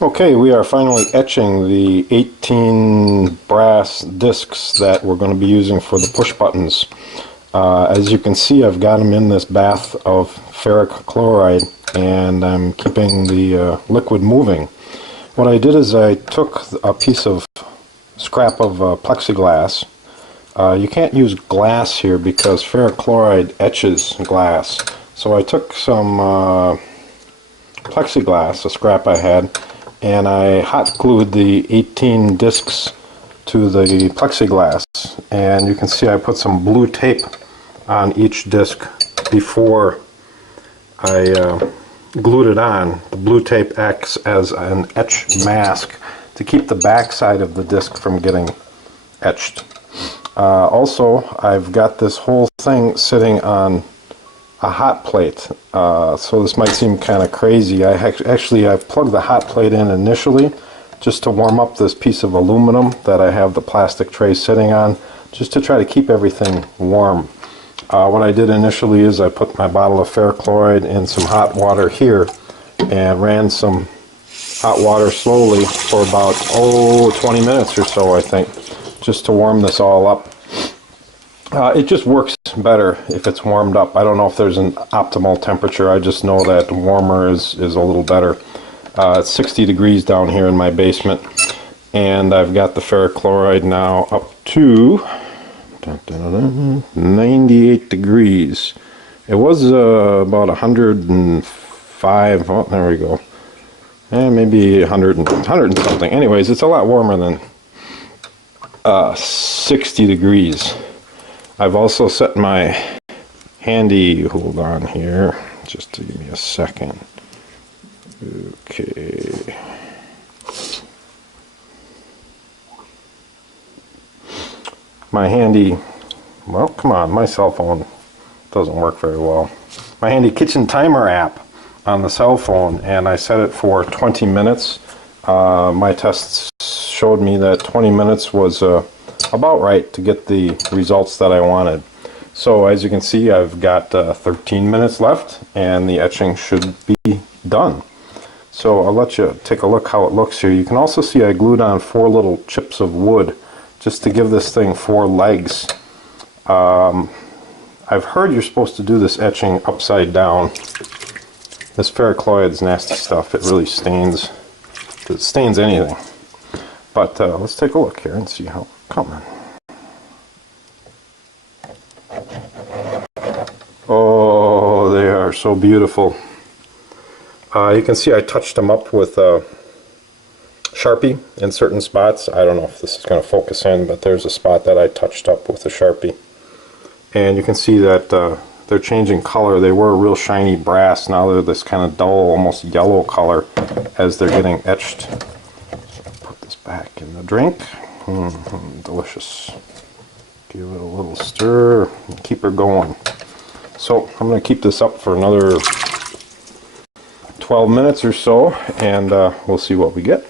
Okay, we are finally etching the 18 brass discs that we're going to be using for the push buttons. As you can see, I've got them in this bath of ferric chloride, and I'm keeping the liquid moving. What I did is I took a piece of scrap of plexiglass. You can't use glass here because ferric chloride etches glass. So I took some plexiglass, a scrap I had, and I hot glued the 18 discs to the plexiglass, and you can see I put some blue tape on each disc before I glued it on. The blue tape acts as an etch mask to keep the back side of the disc from getting etched. Also, I've got this whole thing sitting on a hot plate, so this might seem kind of crazy. I've plugged the hot plate in initially just to warm up this piece of aluminum that I have the plastic tray sitting on, just to try to keep everything warm. What I did initially is I put my bottle of ferric chloride in some hot water here and ran some hot water slowly for about 20 minutes or so, I think, just to warm this all up. It just works better if it's warmed up. I don't know if there's an optimal temperature. I just know that warmer is a little better. It's 60 degrees down here in my basement, and I've got the ferric chloride now up to 98 degrees. It was about 105. Oh, there we go. Maybe 100 and something. Anyways, it's a lot warmer than 60 degrees. I've also set my handy, hold on here, just to give me a second. Okay. My handy, well, come on, my cell phone doesn't work very well. My handy kitchen timer app on the cell phone, and I set it for 20 minutes. My tests showed me that 20 minutes was about right to get the results that I wanted. So as you can see, I've got 13 minutes left and the etching should be done. So I'll let you take a look how it looks here. You can also see I glued on 4 little chips of wood just to give this thing 4 legs. I've heard you're supposed to do this etching upside down. This ferric chloride is nasty stuff. It really stains. It stains anything. But let's take a look here and see how it's coming. Oh, they are so beautiful. You can see I touched them up with Sharpie in certain spots. I don't know if this is going to focus in, but there's a spot that I touched up with a Sharpie. And you can see that they're changing color. They were real shiny brass. Now they're this kind of dull, almost yellow color as they're getting etched. Put this back in the drink. Delicious. Give it a little stir and keep her going. So I'm going to keep this up for another 12 minutes or so, and we'll see what we get.